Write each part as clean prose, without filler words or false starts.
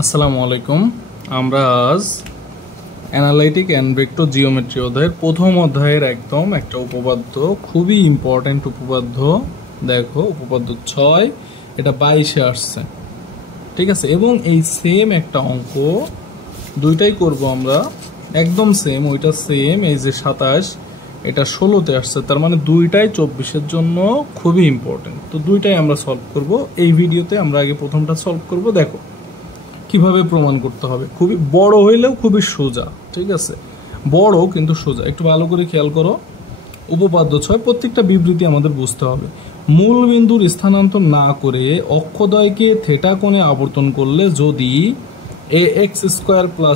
আসসালামু আলাইকুম। আমরা আজ অ্যানালাইটিক অ্যান্ড ভেক্টর জিওমেট্রি অধ্যায়ের প্রথম অধ্যায়ের একদম একটা উপপাদ্য, খুবই ইম্পর্টেন্ট উপপাদ্য। দেখো উপপাদ্য 6, এটা 22-এ আসছে, ঠিক আছে। এবং এই সেম একটা অঙ্ক দুইটাই করব আমরা, একদম সেম, ওইটা সেম। এই যে 27, এটা 16-তে আসছে, তার মানে দুইটাই 24-এর জন্য খুবই ইম্পর্টেন্ট। তো দুইটাই আমরা সলভ করব এই ভিডিওতে। আমরা আগে প্রথমটা সলভ করব। দেখো কিভাবে প্রমাণ করতে হবে, খুবই বড় হইলেও খুবই সোজা, ঠিক আছে, বড় কিন্তু সোজা। একটু ভালো করে খেয়াল করো। উপপাদ্য 6, প্রত্যেকটা বিবৃতি আমাদের বুঝতে হবে। মূল বিন্দুর স্থানান্তর না করে অক্ষদ্বয়কে থেটা কোণে আবর্তন করলে যদি ax²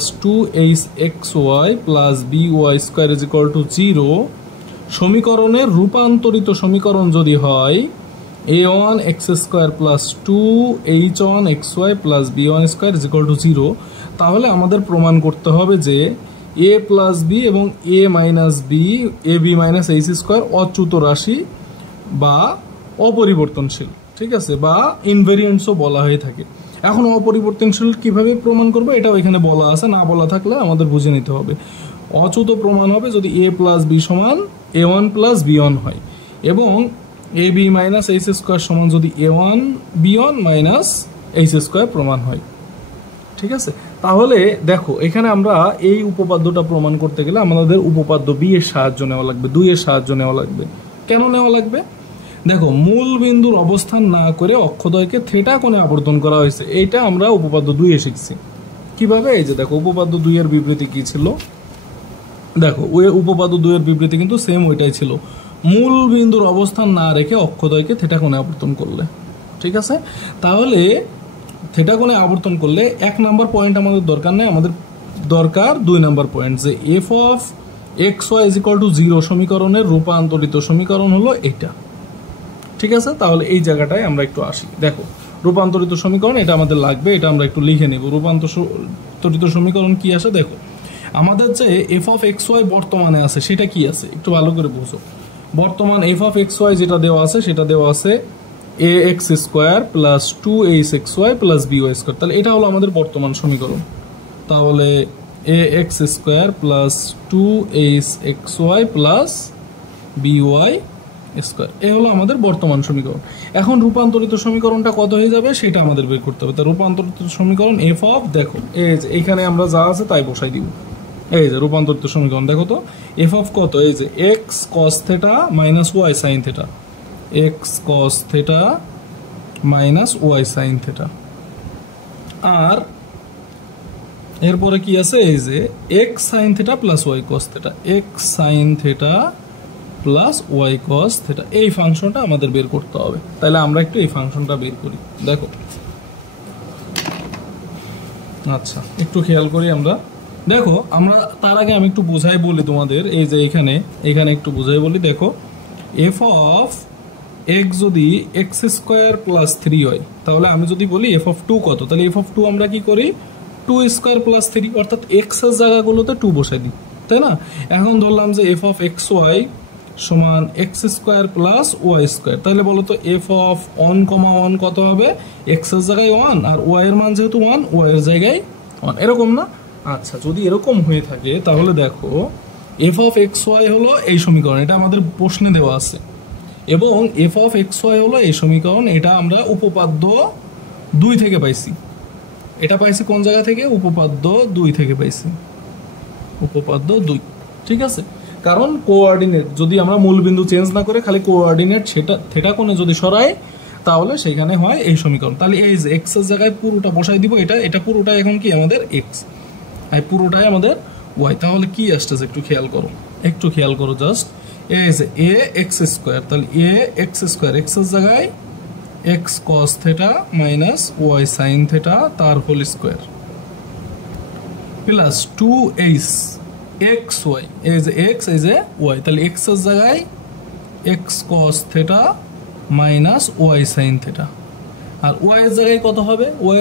+ 2hxy + by² = 0 সমীকরণের রূপান্তরিত সমীকরণ যদি হয় a1x² + 2h1xy + b1² = 0, তাহলে আমাদের প্রমাণ করতে হবে যে a + b এবং a - b ab - h² Achyuta রাশি বা অপরিবর্তনশীল, ঠিক আছে, বা ইনভেরিয়েন্টসও বলা হয়ে থাকে। এখন অপরিবর্তনশীল কিভাবে প্রমাণ করব, এটাও এখানে বলা আছে, না বলা থাকলে আমাদের বুঝে নিতে হবে। অচ্যুত প্রমাণ হবে যদি a + b = a1 + b1 হয়, এবং ab - h² সমান যদি a1 b1 - h² প্রমাণ হয়, ঠিক আছে। তাহলে দেখো এখানে আমরা এই উপপাদ্যটা প্রমাণ করতে গেলে আমাদের উপপাদ্য বি এর সাহায্য নেওয়া লাগবে, 2 এর সাহায্য নেওয়া লাগবে। কেন নেওয়া লাগবে? দেখো, মূল বিন্দুর অবস্থান না করে অক্ষদ্বয়কে থেটা কোণে আবর্তন করা হয়েছে, এইটা আমরা উপপাদ্য 2 এ শিখছি। কিভাবে? এই যে দেখো উপপাদ্য 2 এর বিবৃতি কি ছিল। দেখো ওই উপপাদ্য 2 এর বিবৃতি কিন্তু সেম ওইটাই ছিল, মূল বিন্দুর অবস্থান না রেখে অক্ষদ্বয়কে থেটা কোণে আবর্তন করলে, ঠিক আছে। তাহলে থেটা কোণে আবর্তন করলে 1 নাম্বার পয়েন্ট আমাদের দরকার নেই, আমাদের দরকার 2 নাম্বার পয়েন্ট, যে f(x, y) = 0 সমীকরণের রূপান্তরিত সমীকরণ হলো এটা, ঠিক আছে। তাহলে এই জায়গাটায় আমরা একটু আসি। দেখো রূপান্তরিত সমীকরণ এটা আমাদের লাগবে, এটা আমরা একটু লিখে নেব। রূপান্তরিত সমীকরণ কি আসে দেখো, আমাদের যে f(x, y) বর্তমানে আছে সেটা কি আছে একটু ভালো করে বুঝো। বর্তমান f(x, y) যেটা দেওয়া আছে সেটা দেওয়া আছে ax² + 2hxy + by²। তাহলে এটা হলো আমাদের বর্তমান সমীকরণ। তাহলে ax² + 2hxy + by², এ হলো আমাদের বর্তমান সমীকরণ। এখন রূপান্তরিত সমীকরণটা কত হয়ে যাবে সেটা আমাদের বের করতে হবে। তা রূপান্তরিত সমীকরণ দেখো এই যে এইখানে আমরা যা আছে তাই বসাই দিব। এই যে রূপান্তরিত সমীকরণ দেখো তো, f কত, এই যে x cos θ - y sin θ, x cos θ - y sin θ। আর এরপরে কি আছে, এই যে x sin θ + y cos θ, x sin θ + y cos θ, এই ফাংশনটা আমাদের বের করতে হবে। তাহলে আমরা একটু এই ফাংশনটা বের করি। দেখো আচ্ছা একটু খেয়াল করি আমরা। দেখো আমরা তার আগে আমি একটু বোঝাই বলি তোমাদের, এই যে এখানে একটু বোঝাই বলি। দেখো f(x) যদি x² + 3 হয়, তাহলে আমি যদি বলি f(2) কত, তাহলে f(2) আমরা কি করি, 2² + 3, অর্থাৎ x এর জায়গাগুলোতে 2 বসাই দিই, তাই না। এখন ধরলাম যে f(xy) সমান x² + y², তাহলে বলো তো f(1, 1) কত হবে, x এর জায়গায় 1 আর y এর মান যেহেতু 1, y এর জায়গায় 1, এরকম না। আচ্ছা যদি এরকম হয়ে থাকে তাহলে দেখো f(xy) হলো এই সমীকরণ, এটা আমাদের প্রশ্নে দেওয়া আছে, এবং f(xy) হলো এই সমীকরণ, এটা আমরা উপপাদ্য 2 থেকে পাইছি। এটা পাইছি কোন জায়গা থেকে, উপপাদ্য 2 থেকে পাইছি, উপপাদ্য 2, ঠিক আছে। কারণ কোঅর্ডিনেট যদি আমরা মূলবিন্দু চেঞ্জ না করে খালি কোঅর্ডিনেট সেটা থেটা কোণে যদি সরাই তাহলে সেখানে হয় এই সমীকরণ। তাহলে এই যে x এর জায়গায় পুরোটা বসাই দিব, এটা পুরোটাই এখন কি আমাদের x, আর পুরোটাই আমাদের y। তাহলে কি আসতেছে একটু খেয়াল করো জাস্ট, এই যে ax², তাহলে ax², x এর জায়গায় x cos θ - y sin θ তার হোল স্কয়ার প্লাস 2hxy, এই যে x এই যে y, তাহলে x এর জায়গায় x cos θ - y sin θ, আর y এর জায়গায় কত হবে, y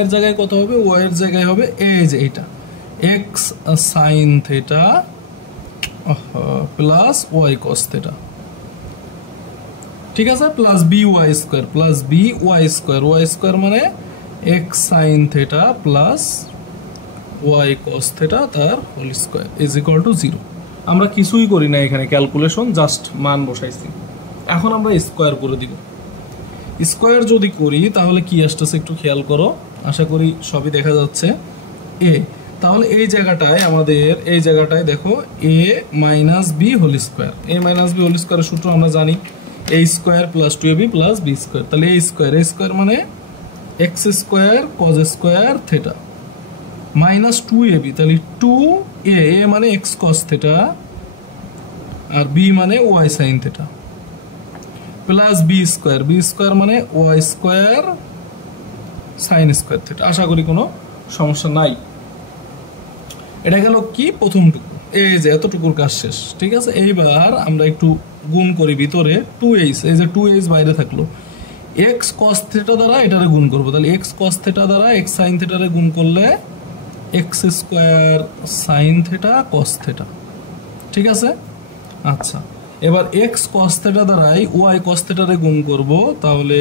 এর জায়গায় হবে এই যে এটা x sin θ plus y cos θ, ঠিক আছে, প্লাস by² y² মানে x sine theta plus Y cos theta তার whole square is equal to 0। আমরা কিছুই করি না এখানে ক্যালকুলেশন, জাস্ট মান বসাইছি। এখন আমরা স্কোয়ার করে দিব। স্কোয়ার যদি করি তাহলে কি আসতেছে একটু খেয়াল করো, আশা করি সবই দেখা যাচ্ছে। এ, তাহলে এই জায়গাটায় আমাদের এই জায়গাটায় দেখো a minus b whole square. A minus b whole স্কোয়ারের সূত্র আমরা জানি, a square plus 2ab plus b square. তাহলে এ স্কোয়ার মানে x square cos square theta minus 2ab, তাহলে 2a, এ মানে এক্স কস থেটা আর বি মানে y sine theta plus b square মানে y square sine square theta. আশা করি কোনো সমস্যা নাই। এটা গেল কি প্রথমটুকু, এই যে এতটুকুর কাজ শেষ, ঠিক আছে। এইবার আমরা একটু গুণ করি ভিতরে 2h, এই যে 2h বাইরে থাকলো, এক্স কস থেটা দ্বারা এটারে গুণ করবো। তাহলে এক্স কস থেটা দ্বারা এক্স সাইন থেটারে গুণ করলে x square sine theta cos theta, ঠিক আছে। আচ্ছা, এবার এক্স কস থেটা দ্বারাই ওয়াই কস থেটারে গুণ করব, তাহলে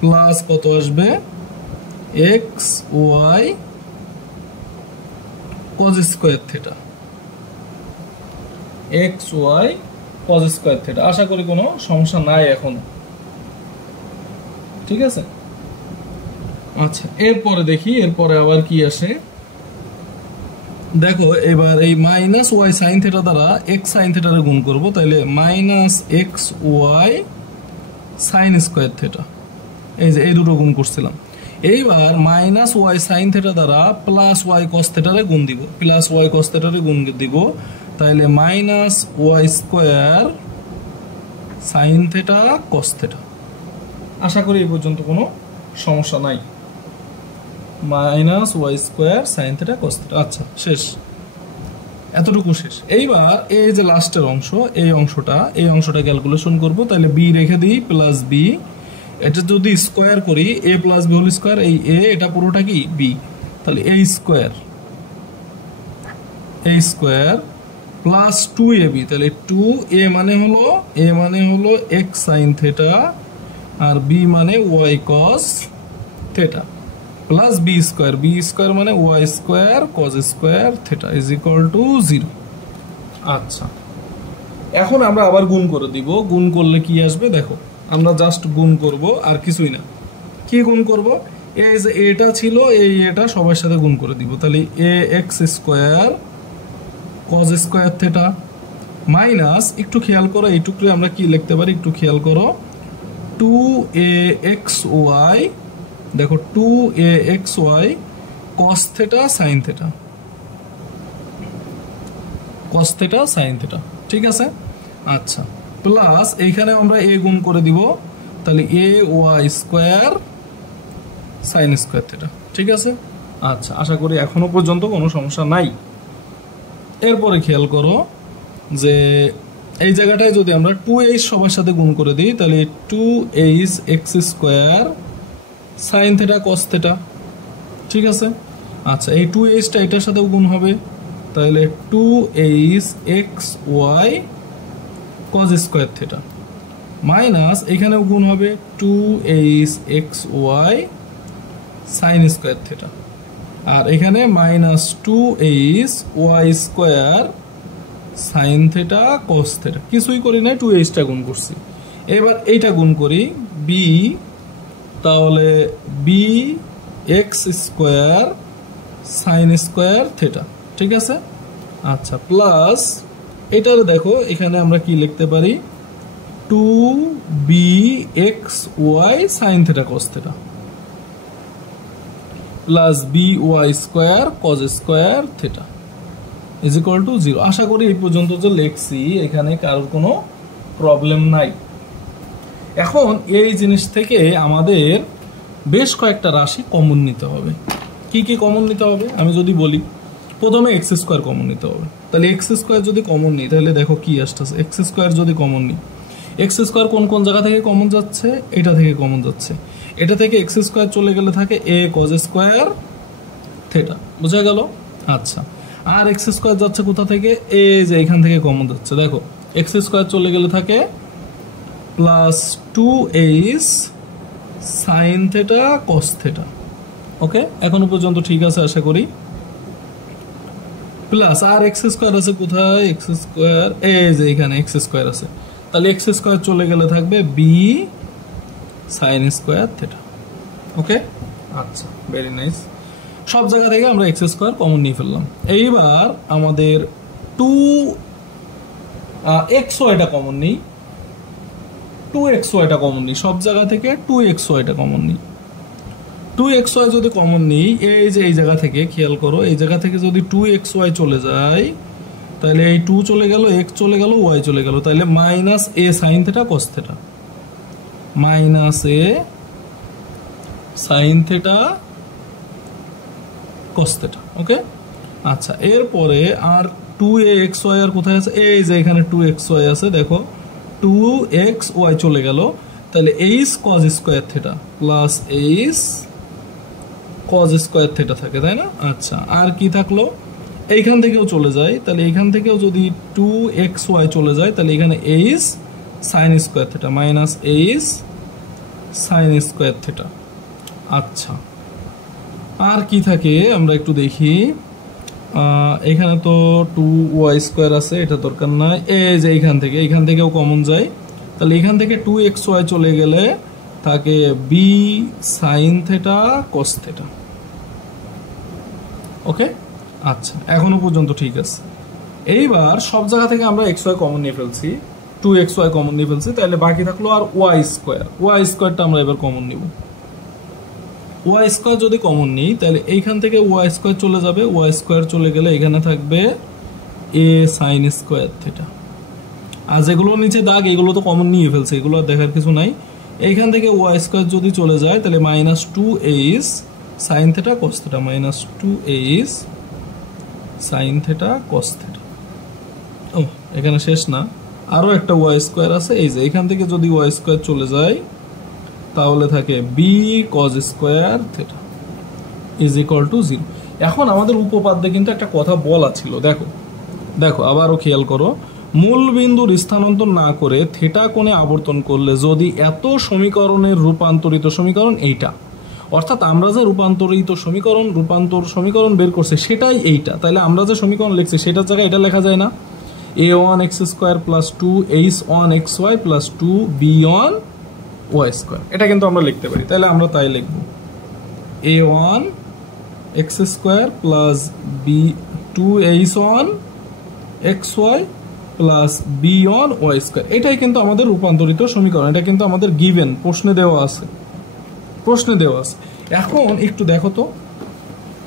প্লাস কত আসবে x y cos square theta, x y cos square theta. আশা করি কোনো সমস্যা নাই এখন, ঠিক আছে। আচ্ছা, এরপরে দেখি এরপরে আবার কি আসে। দেখো এবার এই মাইনাস ওয়াই সাইন থেটা দ্বারা এক্স সাইন থেটারে গুণ করব, তাহলে minus X Y sine square theta, এই যে এই দুটো গুণ করছিলাম। এইবার মাইনাস ওয়াই সাইন থেটা দ্বারা প্লাস ওয়াই কস থেটারে গুণ দিব, প্লাস ওয়াই কস থেটারে গুণ দিব, তাহলে minus Y square sine theta cos theta. আশা করি এই পর্যন্ত কোনো সমস্যা নাই। Minus Y square sine theta cos theta. আচ্ছা, শেষ, এতটুকু শেষ। এইবার এই যে লাস্টের অংশ, এই অংশটা ক্যালকুলেশন করব। তাহলে বি রেখে দিই প্লাস বি, এটা যদি স্কোয়ার করি এ প্লাস বি হোল স্কোয়ার, এই এ এটা পুরোটা কি বি, তাহলে এ স্কোয়ার প্লাস 2ab, তাহলে 2a মানে হলো এক্স সাইন থেটা আর বি মানে y cos theta plus b square মানে y square cos square theta is equal to 0। আচ্ছা, এখন আমরা আবার গুণ করে দিব। গুণ করলে কি আসবে দেখো, আমরা জাস্ট গুণ করব আর কিছুই না। কি গুণ করব, এই যে এটা ছিল এই এটা সবার সাথে গুণ করে দিব, তাহলে a x square cos square theta minus, একটু খেয়াল করো এইটুকু আমরা কি লিখতে পারি একটু খেয়াল করো, 2axy, দেখো 2axy cos theta sin theta, cos theta sin theta, ঠিক আছে। আচ্ছা, প্লাস এইখানে আমরা a গুণ করে দিব, তাহলে ay square sin square theta, ঠিক আছে। আচ্ছা, আশা করি এখনো পর্যন্ত কোনো সমস্যা নাই। এরপরে খেয়াল করো যে এই জায়গাটায় যদি আমরা 2h সবার সাথে গুণ করে দিই, তাহলে 2h x square sin theta cos theta, ঠিক আছে। আচ্ছা, এই 2h টা এটার সাথেও গুণ হবে, তাহলে 2h xy cos square theta minus এখানেও গুণ হবে 2h xy sin square theta, আর এখানে minus 2h y square sin theta cos theta, কিছুই করি নাই, 2h টা গুণ করছি। এবার এইটা গুণ করি b, তাহলে b x square sin square theta, ঠিক আছে। আচ্ছা, প্লাস এটার দেখো এখানে আমরা কি লিখতে পারি, 2bxy sin theta cos theta plus by square cos square theta is equal to 0। আশা করি এই পর্যন্ত যে লিখছি এখানে কারোর কোনো প্রবলেম নাই। এখন এই জিনিস থেকে আমাদের বেশ কয়েকটা রাশি কমন নিতে হবে। কি কি কমন নিতে হবে আমি যদি বলি, প্রথমে এক্স স্কোয়ার কমন নিতে হবে। তাহলে এক্স স্কোয়ার যদি কমন নিই তাহলে দেখো কি আসতেছে, এক্স স্কোয়ার যদি কমন নিই, এক্স স্কোয়ার কোন কোন জায়গা থেকে কমন যাচ্ছে, এটা থেকে কমন যাচ্ছে, এটা থেকে এক্স স্কোয়ার চলে গেলে থাকে এ কজ স্কোয়ার থেটা, বোঝা গেল। আচ্ছা, আর এক্স স্কোয়ার যাচ্ছে কোথা থেকে, এ যে এখান থেকে কমন যাচ্ছে, দেখো এক্স স্কোয়ার চলে গেলে থাকে plus 2h sine theta cos theta, okay, এখনো পর্যন্ত ঠিক আছে আশা করি। প্লাস আর এক্স স্কোয়ার আছে কোথায়, এক্স স্কোয়ার এই যে এখানে এক্স স্কোয়ার আছে, তাহলে এক্স স্কোয়ার চলে গেলে থাকবে বি সাইন স্কোয়ার থিটা। ওকে, আচ্ছা, ভেরি নাইস। সব জায়গা থেকে আমরা এক্স স্কোয়ার কমন নিয়ে ফেললাম। এইবার আমাদের টু এক্স ওয়াইটা কমন নিই, টু এক্স ওয়াইটা কমন নিই, সব জায়গা থেকে টু এক্স ওয়াইটা কমন নিই। টু এক্স ওয়াই যদি কমন নিই, এই যে এই জায়গা থেকে খেয়াল করো, এই জায়গা থেকে যদি টু এক্স ওয়াই চলে যায়, তাহলে এই টু চলে গেল, এক্স চলে গেল, ওয়াই চলে গেল, তাহলে minus a sine theta cos theta, minus a sine theta cos theta. Okay, আচ্ছা, এরপরে আর টু এ এক্স ওয়াই আর কোথায় আছে, এই যে এখানে টু এক্স ওয়াই আছে, দেখো টু এক্স ওয়াই চলে গেল, তাহলে H cos square theta plus H cos square theta থাকে, তাই না? আচ্ছা, আর কি থাকলো, এইখান থেকেও চলে যায়, তাহলে এইখান থেকেও যদি টু এক্স ওয়াই চলে যায়, তাহলে এখানে H sine square theta minus h sine square theta. আচ্ছা, আর কি থাকে আমরা একটু দেখি, এখানে তো টু ওয়াই স্কোয়ার আছে, এটা দরকার নাই। এই যে এইখান থেকেও কমন যায়, তাহলে এখান থেকে টু এক্স ওয়াই চলে গেলে থাকে b sine theta cos theta. Okay, আচ্ছা, এখনো পর্যন্ত ঠিক আছে। এইবার সব জায়গা থেকে আমরা এক্স ওয়াই কমন নিয়ে ফেলছি, টু এক্স ওয়াই কমন নিয়ে ফেলছি, তাহলে বাকি থাকলো আর ওয়াই স্কোয়ার। ওয়াই স্কোয়ারটা আমরা এবার কমন নিব। ওয়াই স্কোয়ার যদি কমন নিই, তাহলে এইখান থেকে ওয়াই স্কোয়ার চলে যাবে, ওয়াই স্কোয়ার চলে গেলে এখানে থাকবে এ সাইন স্কোয়ার থেটা। আর যেগুলো নিচে দাগ, এগুলো তো কমন নিয়ে ফেলছে, এগুলো আর দেখার কিছু নাই। এইখান থেকে ওয়াই স্কোয়ার যদি চলে যায়, তাহলে minus two h sine theta cos theta, minus two h sine theta cos theta. ও, এখানে শেষ না, আরও একটা ওয়াই স্কোয়ার আছে, এই যে এখান থেকে যদি ওয়াই স্কোয়ার চলে যায়, তাহলে থাকে b cos square theta is equal to 0। এখন আমাদের উপপাদ্যে কিন্তু একটা কথা বলা ছিল, দেখো দেখো আবারও খেয়াল করো, মূল বিন্দুর স্থানান্তর না করে থেটা কোণে আবর্তন করলে যদি এত সমীকরণের রূপান্তরিত সমীকরণ এইটা, অর্থাৎ আমরা যে রূপান্তর সমীকরণ বের করছে সেটাই এইটা, তাহলে আমরা যে সমীকরণ লিখছি সেটার জায়গায় এটা লেখা যায় না, a one x square plus two h one x y plus two b one y square, এটা কিন্তু আমরা লিখতে পারি। তাহলে আমরা তাই লিখব, a one x square plus b two h one x y plus b one y square, এটাই কিন্তু আমাদের রূপান্তরিত সমীকরণ, এটা কিন্তু আমাদের গিভেন, প্রশ্নে দেওয়া আছে। এখন একটু দেখো তো,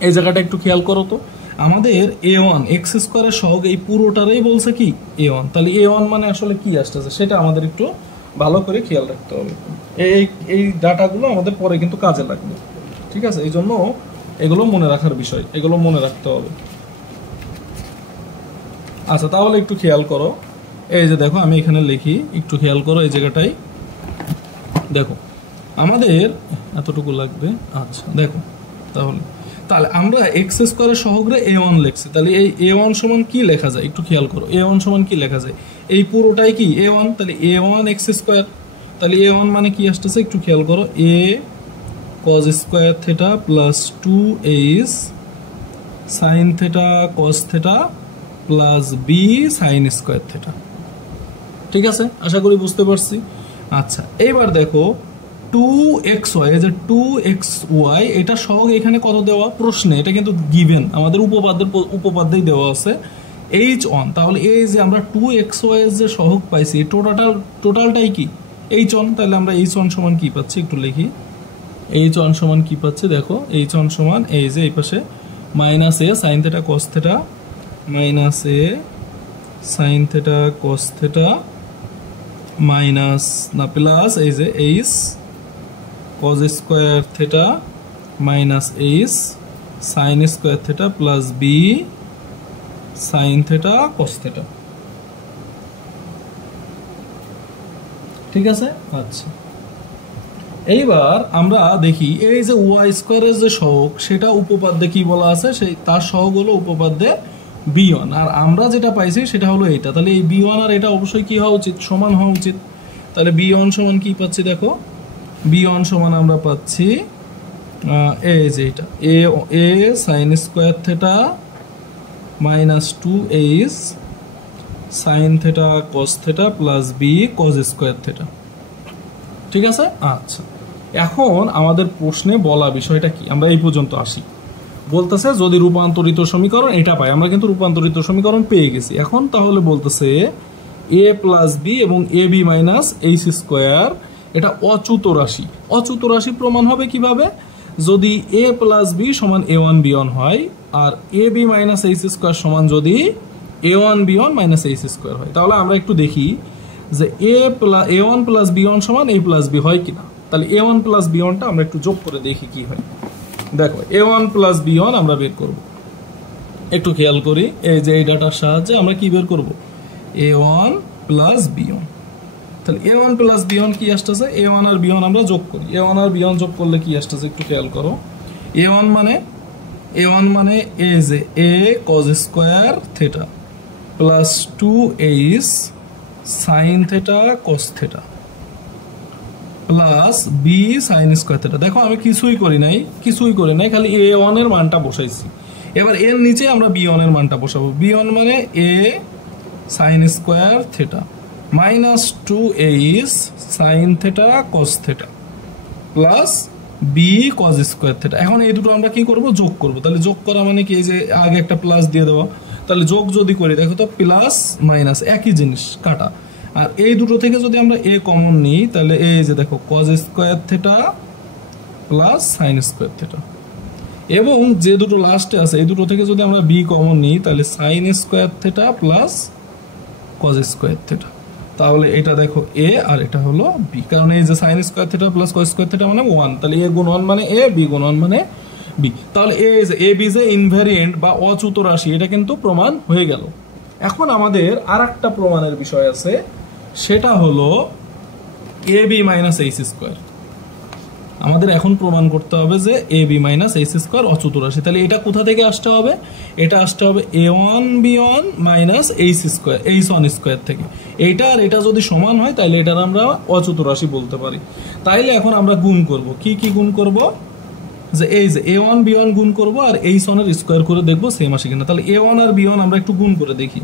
এই জায়গাটা একটু খেয়াল করো তো, আমাদের এ ওয়ান এক্স স্কোয়ারের সহগ এই পুরোটারই বলছে কি এ ওয়ান, তাহলে এ ওয়ান মানে আসলে কি আসতেছে সেটা আমাদের একটু ভালো করে খেয়াল রাখতে হবে। এই ডাটাগুলো আমাদের পরে কিন্তু কাজে লাগবে, ঠিক আছে? এই জন্য এগুলো মনে রাখার বিষয়, এগুলো মনে রাখতে হবে। আচ্ছা, তাহলে একটু খেয়াল করো, এই যে দেখো আমি এখানে লিখি, একটু খেয়াল করো এই জায়গাটাই, দেখো আমাদের এতটুকু লাগবে। আচ্ছা, দেখো তাহলে আমরা এক্স স্কোয়ারের সহগ্রে এ ওয়ান লিখছি, তাহলে এই এ ওয়ান সমান কি লেখা যায় একটু খেয়াল করো, এ ওয়ান সমান কি লেখা যায়, এই পুরোটাই কি এ ওয়ান, তাহলে এ ওয়ান এক্স স্কোয়ার, তাহলে এ ওয়ান মানে কি আসতেছে একটু খেয়াল করো, a cos square theta plus two h sine theta cos theta plus b sine square theta. ঠিক আছে, আশা করি বুঝতে পারছি। আচ্ছা, এইবার দেখো টু এক্স ওয়াই, এই যে টু এক্স ওয়াই এটা সহগ এখানে কত দেওয়া প্রশ্নে, এটা কিন্তু গিভেন আমাদের উপপাদ্যেই দেওয়া আছে এইচ ওয়ান, তাহলে এই যে আমরা টু এক্স ওয়াই এর যে সহগ পাইছি টোটালটাই কি এইচ ওয়ান, তাহলে আমরা এইচ ওয়ান সমান কি পাচ্ছি একটু লিখি, এইচ ওয়ান সমান কি পাচ্ছি দেখো, এইচ ওয়ান সমান এই যে এই পাশে minus a sine theta cos theta minus a sine theta cos theta minus না প্লাস এই যে h cos square theta minus h sine square theta plus b sine theta cos theta. ঠিক আছে, আচ্ছা এইবার আমরা দেখি এই যে ওয়াই স্কোয়ারের যে সহগ সেটা উপপাদ্যে কি বলা আছে, সেই তার সহগ হলো উপপাদ্যে বি ওয়ান, আর আমরা যেটা পাইছি সেটা হলো এইটা, তাহলে এই বি ওয়ান আর এটা অবশ্যই কি হওয়া উচিত, সমান হওয়া উচিত। তাহলে বি ওয়ান সমান কি পাচ্ছি দেখো, বি ওয়ান সমান আমরা পাচ্ছি এই যে এটা a sine square theta minus 2h sine theta cos theta plus b cos square theta. ঠিক আছে। আচ্ছা, এখন আমাদের প্রশ্নে বলা বিষয়টা কি, আমরা এই পর্যন্ত আসি। বলতেছে যদি রূপান্তরিত সমীকরণ এটা পাই, আমরা কিন্তু রূপান্তরিত সমীকরণ পেয়ে গেছি। এখন তাহলে বলতেছে এ প্লাস বি এবং A B minus H square এটা অচ্যুত রাশি। অচ্যুত রাশি প্রমাণ হবে কিভাবে? যদি এ প্লাস বি সমান a1 b1 হয় আর A B minus H square সমান যদি a1 b1 minus H square হয়, তাহলে আমরা একটু দেখি যে a1 প্লাস b1 সমান a প্লাস বি হয় কিনা। তাহলে a1 প্লাস b1টা আমরা একটু যোগ করে দেখি কি হয়। দেখো a1 প্লাস b1 আমরা বের করব, একটু খেয়াল করি। এই যে এই ডাটার সাহায্যে আমরা কি বের করব? a1 plus b1। তাহলে a1 প্লাস b1 কি আসতেছে? a1 আর b1 আমরা যোগ করি। a1 আর b1 যোগ করলে কি আসতেছে একটু খেয়াল করো। a1 মানে a যে a cos square theta plus 2h sin theta cos থিটা plus b sin square theta. দেখো আমি কিছুই করি নাই, খালি a1 এর মানটা বসাইছি। এবার এর নিচে আমরা b1 এর মানটা বসাবো। b1 মানে a sin square theta minus 2h sin theta cos থিটা plus b cos square theta. এখন এই দুটো আমরা কি করব? যোগ করব। তাহলে যোগ করা মানে কি? এই যে আগে একটা প্লাস দিয়ে দেওয়া। তাহলে যোগ যদি করি, দেখো তো প্লাস মাইনাস একই জিনিস, কাটা। আর এই দুটো থেকে যদি আমরা a কমন নিই, তাহলে এই যে দেখো cos square theta plus sin square theta, এবং যে দুটো লাস্টে আছে এই দুটো থেকে যদি আমরা b কমন নিই, তাহলে sin square theta plus cos square theta. তাহলে এটা দেখো a আর এটা হলো b, কারণ এই যে sin square theta plus cos square theta মানে 1, তাহলে a গুণ 1 মানে a, b গুণ 1 মানে b। তাহলে a b যে ইনভ্যারিয়েন্ট বা অচ্যুত রাশি, এটা কিন্তু প্রমাণ হয়ে গেল। এখন আমাদের আরেকটা প্রমাণের বিষয় আছে, সেটা হলো ab মাইনাস এইচ স্কয়ার। আমাদের এখন প্রমাণ করতে হবে যে ab মাইনাস এইচ স্কয়ার অচ্যুত রাশি। তাহলে এটা কোথা থেকে আসতে হবে? এটা আসতে হবে a1 b1 minus h square, h1 square থেকে। এইটা আর এটা যদি সমান হয়, তাহলে এটার আমরা অচ্যুত রাশি বলতে পারি। তাইলে এখন আমরা গুণ করব। কি কি গুণ করব? যে এই যে a1 b1 গুণ করব আর h1 এর স্কয়ার করে দেখব সেম আসে কিনা। তাহলে a1 আর b1 আমরা একটু গুণ করে দেখি।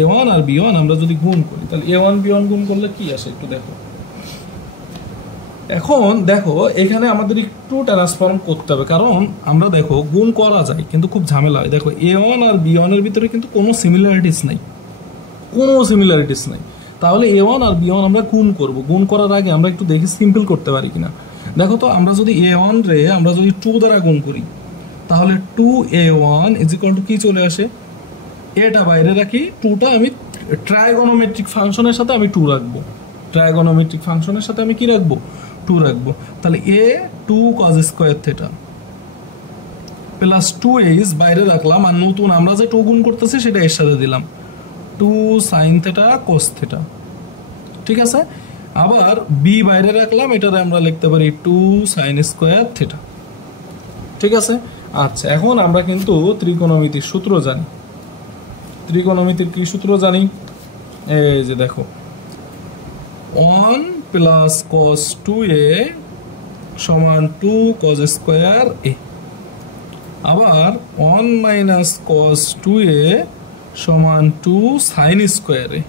a1 আর b1 আমরা যদি গুণ করি, তাহলে a1 b1 গুণ করলে কি আসে একটু দেখো। এখন দেখো এখানে আমাদের একটু ট্রান্সফর্ম করতে হবে, কারণ আমরা দেখো গুণ করা যায় কিন্তু খুব ঝামেলা হয়। দেখো a1 আর b1 এর ভিতরে কিন্তু কোনো সিমিলারিটিস নাই। তাহলে a1 আর b1 আমরা গুণ করব। গুণ করার আগে আমরা একটু দেখি সিম্পল করতে পারি কিনা। দেখো তো আমরা যদি a1 রে আমরা যদি 2 দ্বারা গুণ করি, তাহলে 2a1 ইজ ইকুয়াল টু কি চলে আসে? এটা বাইরে রাখি, 2টা আমি ট্রাইগোনোমেট্রিক ফাংশনের সাথে আমি 2 রাখবো। ট্রাইগোনোমেট্রিক ফাংশনের সাথে আমি কি রাখবো? 2 রাখবো। তাহলে a 2 cos square theta plus 2h বাইরে রাখলাম, আর নতুন আমরা যে 2 গুণ করতেছি সেটা এর সাথে দিলাম, 2 sin থিটা cos থিটা। ঠিক আছে। আবার b বাইরে রাখলাম, এটারে আমরা লিখতে পারি 2 sin স্কয়ার থিটা। ঠিক আছে। আচ্ছা, এখন আমরা কিন্তু ত্রিকোণমিতির সূত্র জানি। ত্রিকোণমিতির কি সূত্র জানি? এই যে দেখো 1 প্লাস cos 2a সমান 2 cos স্কয়ার a, আবার 1 মাইনাস cos 2a সমান 2 sin স্কয়ার a,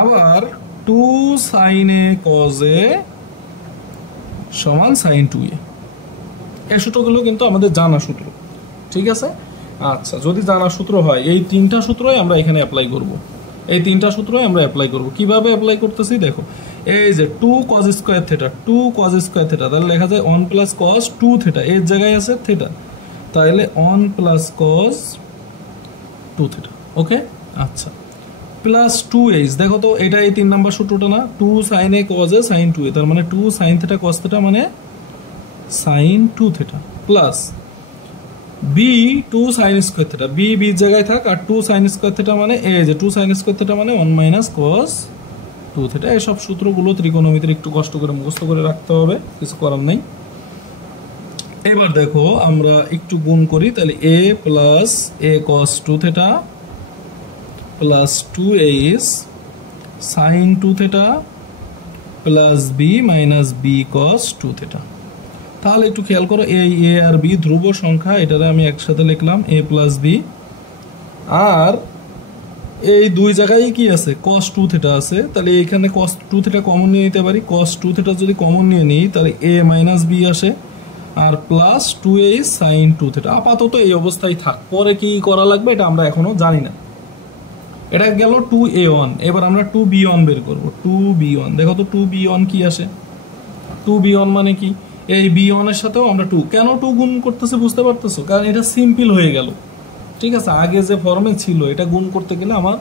আবার 2 sin a cos a সমান sin 2a। এই সূত্রগুলো কিন্তু আমাদের জানা সূত্র। ঠিক আছে। আচ্ছা, যদি জানা সূত্র হয়, এই তিনটা সূত্রই আমরা এখানে অ্যাপ্লাই করব। কিভাবে অ্যাপ্লাই করতেছি দেখো। এই যে 2 cos স্কয়ার থিটা, তাহলে লেখা যায় 1 প্লাস cos 2 থিটা, এর জায়গায় আছে থিটা, তাহলে 1 প্লাস cos 2 থিটা। ওকে। আচ্ছা, প্লাস 2h, দেখো তো এটা এই 3 নাম্বার সূত্রটা না, 2 sin a cos a sin 2a, তার মানে 2 sin থিটা cos থিটা মানে sin 2 theta, plus b 2 sin square theta, b জায়গায় থাক, আর 2 sin স্কয়ার থিটা মানে এই যে 2 sin স্কয়ার থিটা মানে 1 মাইনাস cos 2 থিটা। এই সব সূত্রগুলো ত্রিকোণমিতির একটু কষ্ট করে মুখস্থ করে রাখতে হবে, কিছু করার নাই। এবার দেখো আমরা একটু গুণ করি, তাহলে a plus a cos 2 theta plus 2h sin 2 theta plus b minus b cos 2 theta. তাহলে একটু খেয়াল করো, এই এ আর বি ধ্রুব সংখ্যা, এটারে আমি একসাথে লিখলাম এ প্লাস বি। আর এই দুই জায়গায় কি আছে, cos 2 থিটা আছে, তাহলে এখানে cos 2 থিটা কমন নিয়ে নিতে পারি। cos 2 থিটা যদি কমন নিয়ে নিই তাহলে a মাইনাস বি আসে, আর প্লাস 2a sin 2 থিটা। আপাতত এই অবস্থায় থাক, পরে কি করা লাগবে এটা আমরা এখনো জানি না। এটা গেল 2a1, এবার আমরা 2b1 বের করব। 2b1 দেখো তো 2b1 কি আসে, 2b1 মানে কি, এই b1 এর সাথেও আমরা 2, কেন 2 গুণ করতেছে বুঝতে পারতেছো, কারণ এটা সিম্পল হয়ে গেল। ঠিক আছে, আগে যে ফর্মে ছিল এটা গুণ করতে গেলে আমার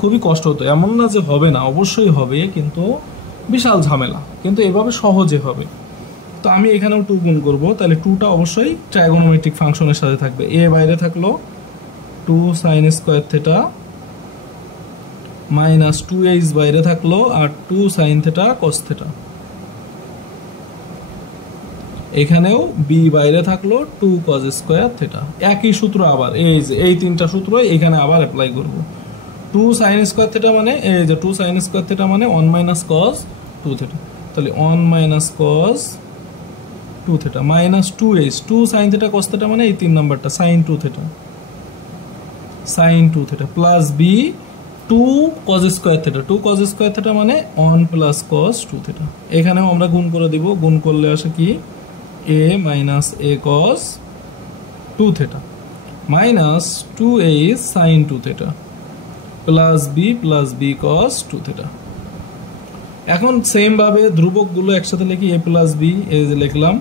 খুবই কষ্ট হতো। এমন না যে হবে না, অবশ্যই হবে, কিন্তু বিশাল ঝামেলা, কিন্তু এভাবে সহজে হবে। তো আমি এখানেও 2 গুণ করব, তাহলে 2টা অবশ্যই ট্রাইগোনোমেট্রিক ফাংশনের সাথে থাকবে। এ বাইরে থাকলো 2 sin square theta minus 2h বাইরে থাকলো, আর 2 sin থিটা cos থিটা। এখানেও বি বাইরে থাকলো 2 cos স্কয়ার থিটা। একই সূত্র আবার এই যে এই তিনটা সূত্র এখানে আবার অ্যাপ্লাই করব। 2 sin স্কয়ার থিটা মানে এই যে 2 sin স্কয়ার থিটা মানে 1 মাইনাস cos 2 থিটা, তাহলে 1 minus cos 2 theta minus 2h 2 sin theta cos theta মানে এই তিন নাম্বারটা sin 2 theta, sin 2 theta plus b 2 cos square theta, 2 cos square theta মানে 1 প্লাস cos 2 থিটা। এখানেও আমরা গুণ করে দিব, গুণ করলে আসে কি a minus a cos 2 theta minus 2a sin 2 theta plus b cos 2 theta। এখন সেম ভাবে ধ্রুবকগুলো একসাথে লিখি, a plus b এই যে লিখলাম,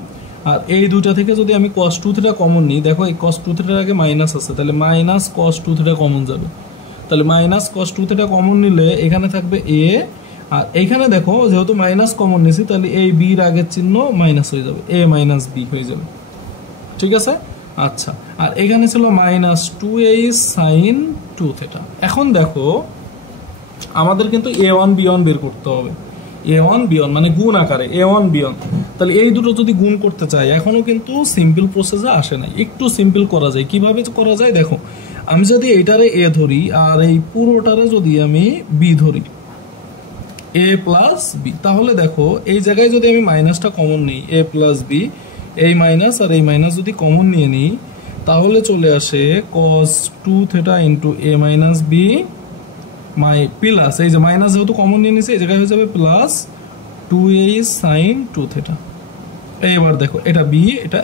আর এই দুটো থেকে যদি আমি cos 2 theta কমন নিই, দেখো এই cos 2 theta এর আগে মাইনাস আছে, তাহলে মাইনাস cos 2 theta কমন যাবে, তাহলে মাইনাস cos 2 theta কমন নিলে এখানে থাকবে a, আর এইখানে দেখো যেহেতু মাইনাস কমন নিয়েছি তাহলে এই বি এর আগের চিহ্ন মাইনাস হয়ে যাবে, a মাইনাস বি হয়ে যাবে। ঠিক আছে, আচ্ছা, আর এখানে ছিল মাইনাস 2a sin 2 থিটা। এখন দেখো আমাদের কিন্তু a1 b1 বের করতে হবে, a1 b1 মানে গুণ আকারে a1 b1। তাহলে এই দুটো যদি গুণ করতে চাই, এখনো কিন্তু সিম্পল প্রসেসে আসে নাই, একটু সিম্পল করা যায়। কিভাবে করা যায় দেখো, আমি যদি এইটারে a ধরি আর এই পুরোটারে যদি আমি b ধরি, a প্লাস বি, তাহলে দেখো এই জায়গায় যদি আমি মাইনাসটা কমন নিই a প্লাস বি, এই মাইনাস আর এই মাইনাস যদি কমন নিয়ে নিই তাহলে চলে আসে cos 2 theta into a minus b plus, এই যে মাইনাস যেহেতু কমন নিয়ে নিছে এই জায়গায় হয়ে যাবে প্লাস 2a sin 2 থিটা। এইবার দেখো এটা বি, এটা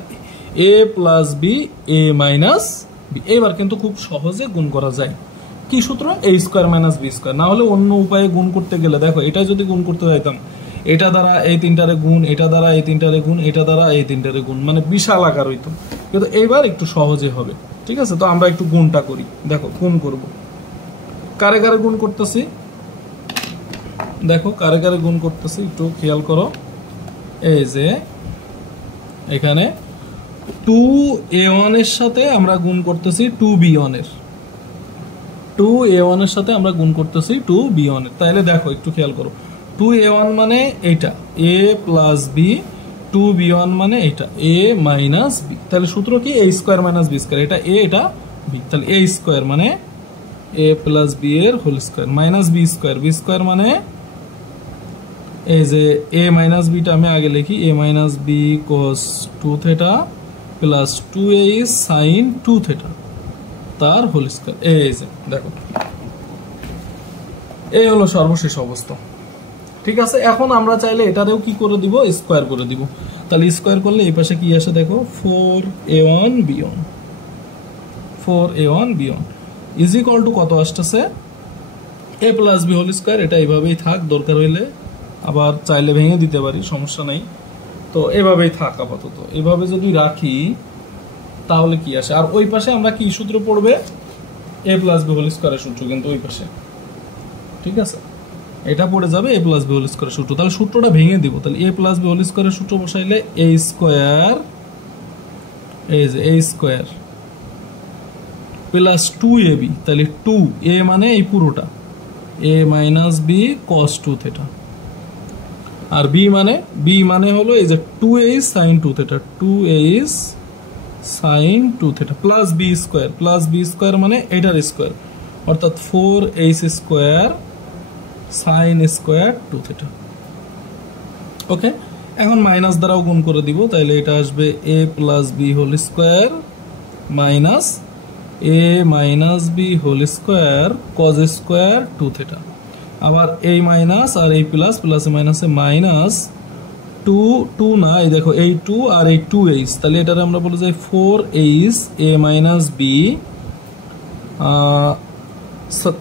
a plus b a minus b. এবার কিন্তু খুব সহজে গুণ করা যায়। কি সূত্র, a square minus b square. না হলে অন্য উপায়ে গুণ করতে গেলে দেখো এটা যদি গুণ করতে যাইতাম, এটা দ্বারা এই তিনটারে গুণ, এটা দ্বারা এই তিনটারে গুণ, এটা দ্বারা এই তিনটারে গুণ, মানে বিশাল আকার হইতো, কিন্তু এইবার একটু সহজে হবে। ঠিক আছে, তো আমরা একটু গুণটা করি। দেখো গুণ করব, কারে কারে গুণ করতেছি, দেখো কারে কারে গুণ করতেছি একটু খেয়াল করো। এই যে এখানে 2a1 এর সাথে আমরা গুণ করতেছি 2b1 এর, 2a1 এর সাথে আমরা গুণ করতেছি 2b1 এর। তাহলে দেখো একটু খেয়াল করো, 2a1 মানে এইটা a প্লাস বি, 2b1 মানে এইটা a মাইনাস বি। তাহলে সূত্র কি, a square minus b square, এটা a এটা b, তাহলে a স্কয়ার মানে a প্লাস বি এর whole square minus b square, b square মানে এই যে a মাইনাস বিটা আমি আগে লিখি a minus b cos 2 theta plus 2a sin 2 theta তার হোল স্কয়ার। এই যে দেখো এই হলো সর্বশেষ অবস্থা। ঠিক আছে, এখন আমরা চাইলে এটারেও কি করে দিব, স্কয়ার করে দিব। তাহলে স্কয়ার করলে এই পাশে কি আসে দেখো 4a1 b1, 4a1 b1 is equal two কত আসতেছে, a plus b whole square. এটা এইভাবেই থাক, দরকার হইলে আবার চাইলে ভেঙে দিতে পারি, সমস্যা নাই। তো এভাবেই থাক আপাতত, এভাবে যদি রাখি তাহলে কি আসে। আর ওই পাশে আমরা কি সূত্র পড়বে, a প্লাস বি হোল স্কয়ারের সূত্র কিন্তু ওই পাশে। ঠিক আছে, এটা পড়ে যাবে a প্লাস বি হোল স্কয়ারের সূত্র। তাহলে সূত্রটা ভেঙে দিব, তাহলে a প্লাস বি হোল স্কয়ারের সূত্র বসাইলে a স্কয়ার, এই যে a স্কয়ার প্লাস 2ab, তাহলে 2a মানে এই পুরোটা a minus b cos 2 theta, আর b মানে হলো এই যে 2a sin 2 থিটা, 2a sin 2 theta plus b square মানে এটার স্কয়ার, অর্থাৎ 4h square sin square 2 theta. Okay, এখন মাইনাস দ্বারাও গুণ করে দিব, তাইলে এটা আসবে a plus b whole square minus a minus b whole square cos square 2 theta. আবার এই মাইনাস আর এই প্লাস, প্লাসে মাইনাসে মাইনাস 2 না, এই দেখো এই 2 আর এই 2h, তাহলে এটারে আমরা বলে যাই 4h a minus b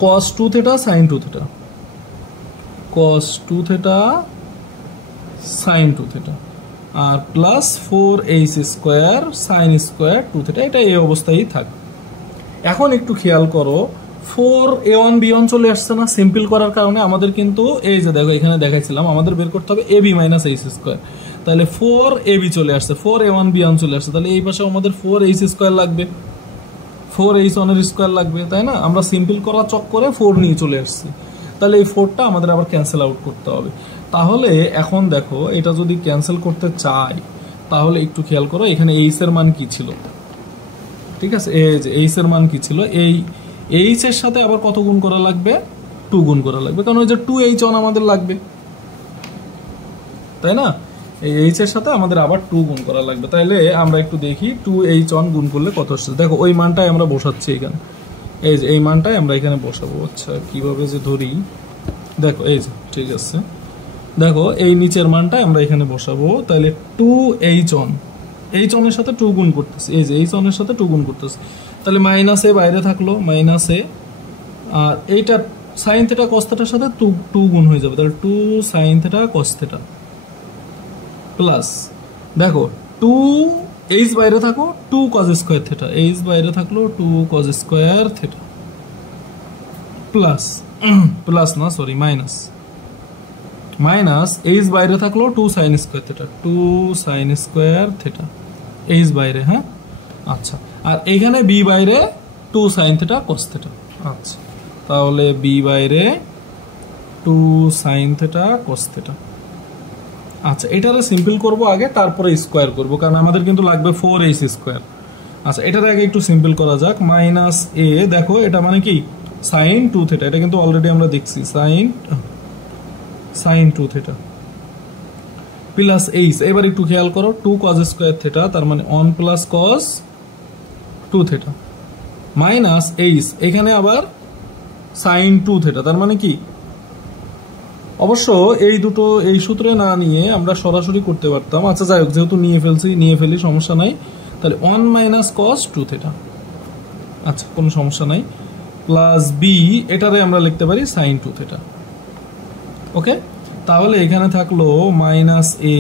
cos 2 theta sin 2 theta, cos 2 theta sin 2 theta, আর plus 4h square sin square 2 theta. এটা এই অবস্থায় থাকবে। এখন একটু খেয়াল করো, 4a1 b1 চলে আসছে না সিম্পল করার কারণে। আমাদের কিন্তু এই যে দেখো এখানে দেখাইছিলাম আমাদের বের করতে হবে ab মাইনাস h স্কোয়ার, তাহলে 4ab চলে আসছে, 4a1 b1 চলে আসছে, তাহলে এই পাশে আমাদের 4h স্কোয়ার লাগবে, 4h1 এর স্কোয়ার লাগবে, তাই না? আমরা সিম্পল করার চক্করে 4 নিয়ে চলে আসছি, তাহলে এই 4টা আমাদের আবার ক্যান্সেল আউট করতে হবে। তাহলে এখন দেখো এটা যদি ক্যান্সেল করতে চাই তাহলে একটু খেয়াল করো এখানে h এর মান কি ছিল, ঠিক আছে? এই যে h এর মান কি ছিল, এই h এর সাথে আবার কত গুণ করা লাগবে, 2 গুণ করা লাগবে, কারণ ওই যে 2h1 আমাদের লাগবে, তাই না? এই h এর সাথে আমাদের আবার 2 গুণ করা লাগবে। তাইলে আমরা একটু দেখি 2h1 গুণ করলে কত আসছে। দেখো ওই মানটাই আমরা বসাচ্ছি এখানে, এই যে এই মানটাই আমরা এখানে বসাবো। আচ্ছা কিভাবে যে ধরি, দেখো এই যে ঠিক আছে, দেখো এই নিচের মানটাই আমরা এখানে বসাবো। তাহলে 2h1 h1 এর সাথে 2 গুণ করতেছি, এই যে h1 এর সাথে 2 গুণ করতেছি, তাহলে মাইনাস এ বাইরে থাকলো, মাইনাস এ, আর এইটা সাইন থিটা কস থিটার সাথে 2 গুণ হয়ে যাবে, তাহলে 2 sine theta cos theta plus দেখো 2h বাইরে থাকো 2 কজ স্কোয়ার থিটা, h বাইরে থাকলো 2 cos square theta plus, plus না সরি মাইনাস, মাইনাস h বাইরে থাকলো 2 sine square theta, 2 sine square theta, h বাইরে, হ্যাঁ আচ্ছা, আর এখানে b বাইরে 2 সাইন থিটা কস থিটা। আচ্ছা তাহলে b বাইরে 2 সাইন থিটা কস থিটা। আচ্ছা এটারে সিম্পল করব আগে, তারপরে স্কোয়ার করব, কারণ আমাদের কিন্তু লাগবে 4h স্কোয়ার। আচ্ছা এটার আগে একটু সিম্পল করা যাক, মাইনাস a, দেখো এটা মানে কি সাইন 2 থিটা, এটা কিন্তু অলরেডি আমরা দেখছি সাইন 2 থিটা প্লাস h, এবার একটু খেয়াল করো 2 cos স্কোয়ার থিটা, তার মানে 1 plus cos 2 theta minus h, এখানে আবার সাইন 2 থিটা, তার মানে কি, অবশ্য এই দুটো এই সূত্রে না নিয়ে আমরা সরাসরি করতে পারতাম। আচ্ছা যাই হোক, যেহেতু নিয়ে ফেলি সমস্যা নাই, তাহলে 1 মাইনাস cos 2 থিটা, আচ্ছা কোনো সমস্যা নাই, প্লাস b, এটারে আমরা লিখতে পারি সাইন 2 থিটা। ওকে, তাহলে এখানে থাকলো মাইনাস a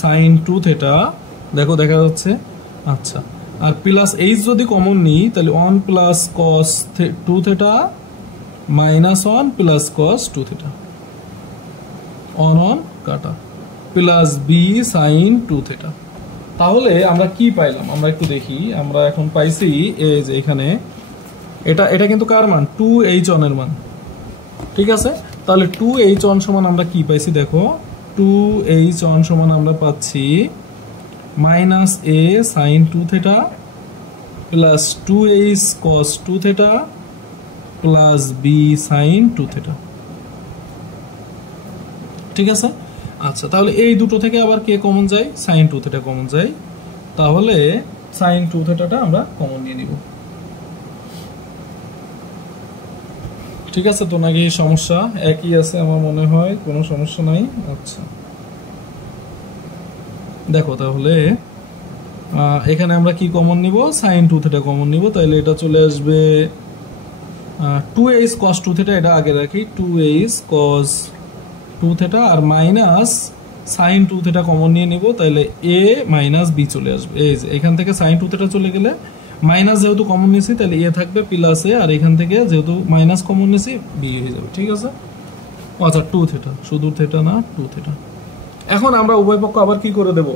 সাইন 2 থিটা, দেখো দেখা যাচ্ছে। আচ্ছা আর প্লাস h যদি কমন নিই তাহলে 1 plus cos 2 theta minus 1 plus cos 2 theta, 1 কাটা, প্লাস b সাইন 2 থিটা। তাহলে আমরা কি পাইলাম আমরা একটু দেখি, আমরা এখন পাইছি এই যে এখানে এটা কিন্তু কার মান, 2h1 এর মান, ঠিক আছে? তাহলে 2h1 সমান আমরা কি পাইছি, দেখো 2h1 সমান আমরা পাচ্ছি minus a sine 2 theta plus 2h cos 2 theta plus b sine 2 theta, ঠিক আছে? আচ্ছা তাহলে এই দুটো থেকে আবার কে কমন যায়, সাইন 2 থিটা কমন যায়, তাহলে সাইন 2 থিটাটা আমরা কমন নিয়ে নিব, ঠিক আছে? তো নাকি সমস্যা একই আছে আমার মনে হয়, কোনো সমস্যা নাই। আচ্ছা দেখো তাহলে এখানে আমরা কি কমন নিব, সাইন 2 থিটা কমন নিব, তাহলে এটা চলে আসবে 2h cos 2 থিটা, এটা আগে রাখি, 2h cos 2 থিটা আর মাইনাস সাইন 2 থিটা কমন নিয়ে নিব, তাহলে a মাইনাস b চলে আসবে। এই যে এখান থেকে সাইন 2 থিটা চলে গেলে মাইনাস যেহেতু কমন নিয়েছি তাহলে a থাকবে প্লাস a, আর এখান থেকে যেহেতু মাইনাস কমন নিয়েছি b হয়ে যাবে, ঠিক আছে? আচ্ছা 2 থিটা, শুধু থিটা না 2 থিটা। এখন আমরা উভয় পক্ষ আবার কি করে দেব,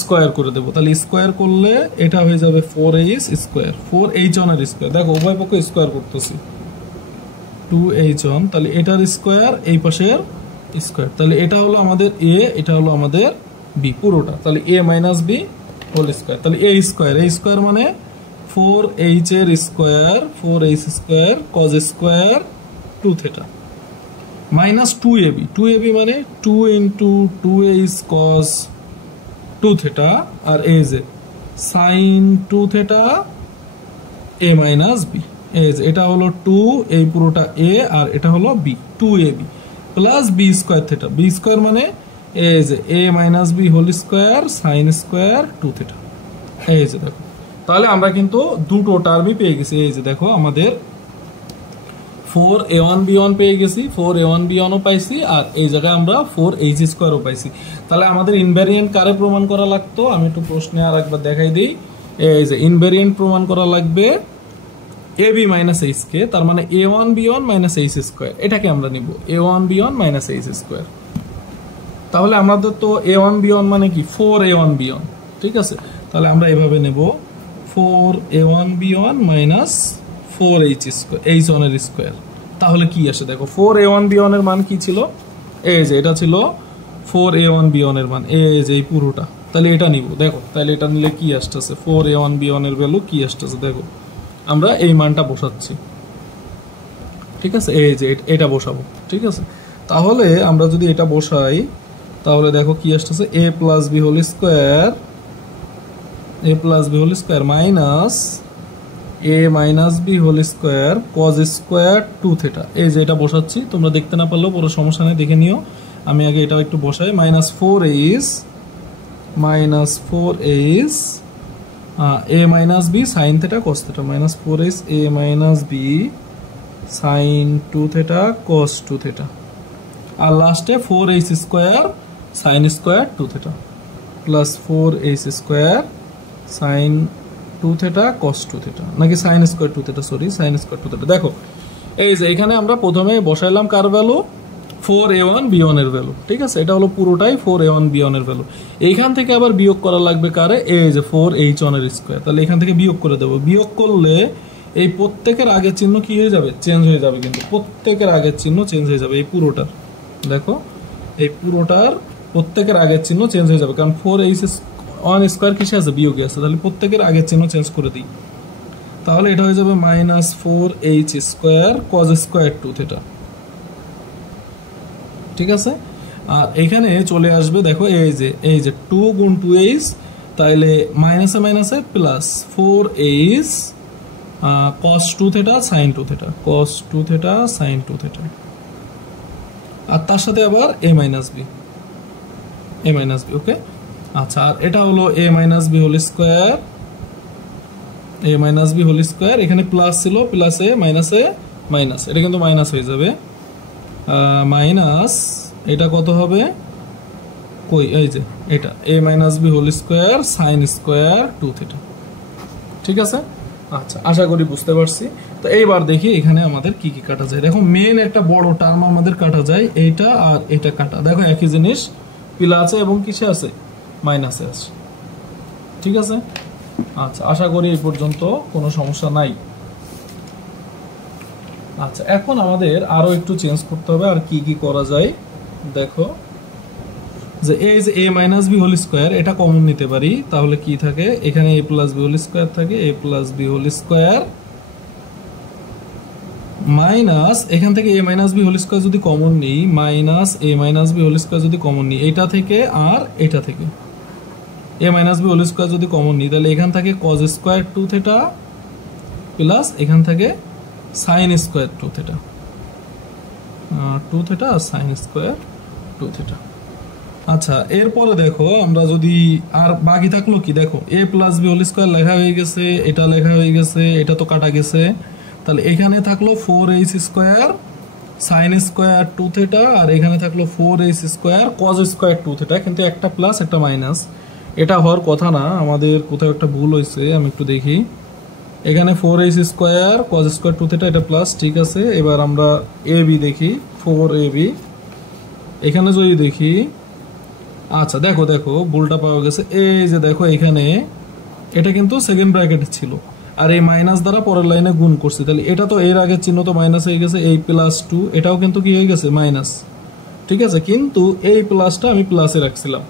স্কোয়ার করে দেব, তাহলে স্কোয়ার করলে এটা হয়ে যাবে 4h স্কোয়ার, 4h1 এর স্কোয়ার, দেখো উভয় পক্ষ স্কোয়ার করতেছি 2h1, তাহলে এটার স্কোয়ার এই পাশের স্কোয়ার, তাহলে এটা হলো আমাদের a, এটা হলো আমাদের b পুরোটা, তাহলে a minus b whole square, তাহলে a স্কোয়ার মানে 4h এর square, 4h square cos square 2 theta minus 2ab, 2ab মানে 2 ইন্টু 2a কস 2 থেটা, আর এই যে sine 2 theta a minus b, এই যে এটা হলো 2, এই পুরোটা a আর এটা হলো b, 2ab plus b square theta, b square মানে এই যে a minus b whole square sine square 2 theta. এই যে দেখো, তাহলে আমরা কিন্তু দুটো টার্মই পেয়ে গেছি। এই যে দেখো আমাদের 4a1b1 পেয়ে গেছি, 4a1b1ও পাইছি, আর এই জায়গায় আমরা 4h2ও পাইছি। তাহলে আমাদের ইনভ্যারিয়েন্ট কারে প্রমাণ করা লাগতো, আমি একটু প্রশ্নে আর একবার দেখাই দিই। এই যে ইনভ্যারিয়েন্ট প্রমাণ করা লাগবে ab মাইনাস h কে, তার মানে a1b1 মাইনাস h স্কয়ার, এটাকে আমরা নিব a1b1 মাইনাস h স্কয়ার। তাহলে আমাদের তো a1b1 মানে কি 4a1b1, ঠিক আছে। তাহলে আমরা এভাবে নেব 4a1b1 minus 4h square, h1 এর স্কয়ার। তাহলে কি আসে দেখো, 4a1b1 এর মান কি ছিল, এই যে এটা ছিল 4a1b1 এর মান, এই যে এই পুরোটা। তাহলে এটা নিব, দেখো তাহলে এটা নিলে কি আসতেছে, 4a1b1 এর ভ্যালু কি আসতেছে দেখো, আমরা এই মানটা বসাচ্ছি, ঠিক আছে। এই যে এটা বসাবো, ঠিক আছে। তাহলে আমরা যদি এটা বসাই তাহলে দেখো কি আসতেছে, a plus b whole square, a plus b whole square minus a minus b whole square cos square 2 theta. এই যে এটা বসাচ্ছি, তোমরা দেখতে না পারলেও পুরো সমস্যা নেই, দেখে নিও। আমি আগে এটা একটু বসাই, minus 4h a minus b sine theta cos theta, minus 4h a minus b sine 2 theta cos 2 theta, আর লাস্টে 4h square sine square 2 theta plus 4h square sine 2 theta cos 2 theta, নাকি sine square 2 theta, sorry sine square 2 theta. দেখো এই যে এখানে আমরা প্রথমে বসাইলাম কার value, 4a1b1 এর ভ্যালু, ঠিক আছে। এটা হলো পুরোটাই 4a1b1 এর ভ্যালু। এইখান থেকে আবার বিয়োগ করা লাগবে কারে, এই যে 4h1 এর স্কয়ার। তাহলে এখান থেকে বিয়োগ করে দেবো, বিয়োগ করলে এই প্রত্যেকের আগের চিহ্ন কি হয়ে যাবে, চেঞ্জ হয়ে যাবে, কিন্তু প্রত্যেকের আগের চিহ্ন চেঞ্জ হয়ে যাবে। এই পুরোটার দেখো, এই পুরোটার প্রত্যেকের আগের চিহ্ন চেঞ্জ হয়ে যাবে, কারণ 4h1 স্কয়ার কিসে আছে, বিয়োগে আছে। তাহলে প্রত্যেকের আগের চিহ্ন চেঞ্জ করে দিই, তাহলে এটা হয়ে যাবে minus 4h square cos square 2 theta, ঠিক আছে। আর এখানে চলে আসবে দেখো, এই যে 2 গুণ 2h, তাহলে মাইনাসে মাইনাসে plus 4h cos 2 theta sin 2 theta, cos 2 theta sin 2 theta, আর তার সাথে আবার a মাইনাস b, ওকে। আচ্ছা, আর এটা হলো a minus b whole square, a minus b whole square, এখানে প্লাস ছিল, প্লাসে মাইনাসে মাইনাস, এটা কিন্তু মাইনাস হয়ে যাবে, মাইনাস এটা কত হবে, কই এই যে এটা a minus b whole square sine square 2 theta, ঠিক আছে। আচ্ছা, আশা করি বুঝতে পারছি। তো এইবার দেখি এখানে আমাদের কি কি কাটা যায়। দেখো মেন একটা বড় টার্ম আমাদের কাটা যায়, এইটা আর এটা কাটা, দেখো একই জিনিস, প্লাসে এবং কিসে আছে, মাইনাসে আছে, ঠিক আছে। আচ্ছা, আশা করি এই পর্যন্ত কোনো সমস্যা নাই। আচ্ছা, এখন আমাদের আরো একটু চেঞ্জ করতে হবে, আর কি কি করা যায় দেখো, যে এই যে a minus b whole square, এটা কমন নিতে পারি, তাহলে কি থাকে, এখানে a plus b whole square থাকে, a plus b whole square minus, এখান থেকে a minus b whole square যদি কমন নিই, minus a minus b whole square যদি কমন নিই, এটা থেকে আর এটা থেকে a minus b whole square যদি কমন নিই, তাহলে এখান থেকে cos স্কয়ার 2 থেটা প্লাস এখান থেকে sin স্কয়ার 2 থেটা, 2 থেটা আর sin স্কয়ার 2 থেটা। আচ্ছা, এরপরে দেখো আমরা যদি আর বাকি থাকলো কি, দেখো a plus b whole square লেখা হয়ে গেছে, এটা লেখা হয়ে গেছে, এটা তো কাটা গেছে, তাহলে এখানে থাকলো 4h square sine square 2 theta, আর এখানে থাকলো 4h square cos square 2 theta, কিন্তু একটা প্লাস একটা মাইনাস, এটা হওয়ার কথা না, আমাদের কোথাও একটা ভুল হয়েছে, আমি একটু দেখি। এখানে 4h square cos square 2 theta, এটা প্লাস, ঠিক আছে। এবার আমরা ab দেখি, 4ab, এখানে যদি দেখি, আচ্ছা দেখো দেখো ভুলটা পাওয়া গেছে, এই যে দেখো এখানে এটা কিন্তু সেকেন্ড ব্র্যাকেটে ছিল, আর এই মাইনাস দ্বারা পরের লাইনে গুণ করছি, তাহলে এটা তো এর আগের চিহ্ন তো মাইনাস হয়ে গেছে, এই প্লাস 2 এটাও কিন্তু কি হয়ে গেছে, মাইনাস, ঠিক আছে। কিন্তু এই প্লাসটা আমি প্লাসে রাখছিলাম,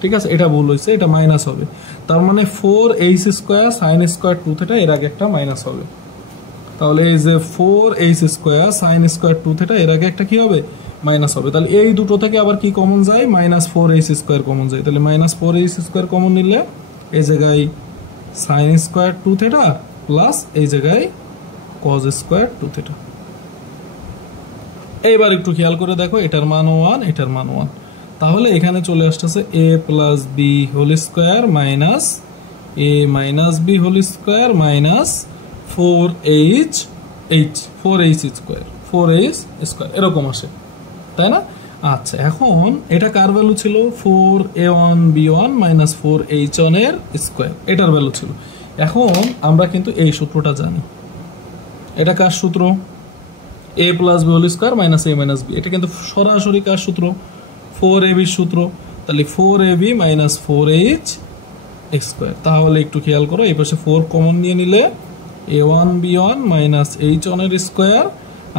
ঠিক আছে, এটা ভুল হয়েছে, এটা মাইনাস হবে। তার মানে 4h square sine square 2 theta, এর আগে একটা মাইনাস হবে। তাহলে এই যে 4h square sine square 2 theta, এর আগে একটা কি হবে, মাইনাস হবে, তাহলে এই দুটো থেকে আবার কি কমন যায়, -4h² কমন যায়, তাহলে -4h² কমন নিলে এই জায়গায় sin² 2θ প্লাস এই জায়গায় cos² 2θ। এইবার একটু খেয়াল করে দেখো, এটার মান 1, এটার মান 1, তাহলে এখানে চলে আসতেছে a + b² minus a - b² minus 4h² এরকম আসে, তাই না? আচ্ছা, এখন এটা কার ভ্যালু ছিল, 4a1b1 - 4h1 এর স্কয়ার, এটার ভ্যালু ছিল। এখন আমরা কিন্তু এই সূত্রটা জানি, এটা কার সূত্র, a + b² minus a - b, এটা কিন্তু সরাসরি কার সূত্র, 4ab এর সূত্র, তাহলে 4ab মাইনাস 4h²। তাহলে একটু খেয়াল করো, এই পাশে 4 কমন নিয়ে নিলে a1b1 মাইনাস h1 এর স্কয়ার,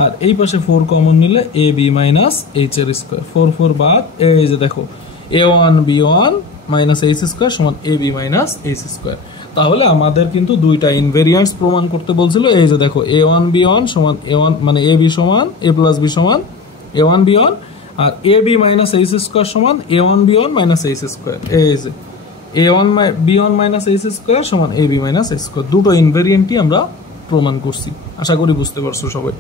আর এই পাশে 4 কমন নিলে ab মাইনাস h এর স্কয়ার, 4 4 বাদ, এই যে দেখো a1b1 মাইনাস h² সমান ab মাইনাস h²। তাহলে আমাদের কিন্তু দুইটা ইনভেরিয়েন্টস প্রমাণ করতে বলছিল, এই যে দেখো a1b1 সমান a1 মানে ab সমান a + b সমান a1b1, আর ab মাইনাস h² সমান a1b1 মাইনাস h², এই যে a1b1 মাইনাস h² সমান ab মাইনাস h², দুটো ইনভেরিয়েন্টই আমরা প্রমাণ করছি। আশা করি বুঝতে পারছো সবাই।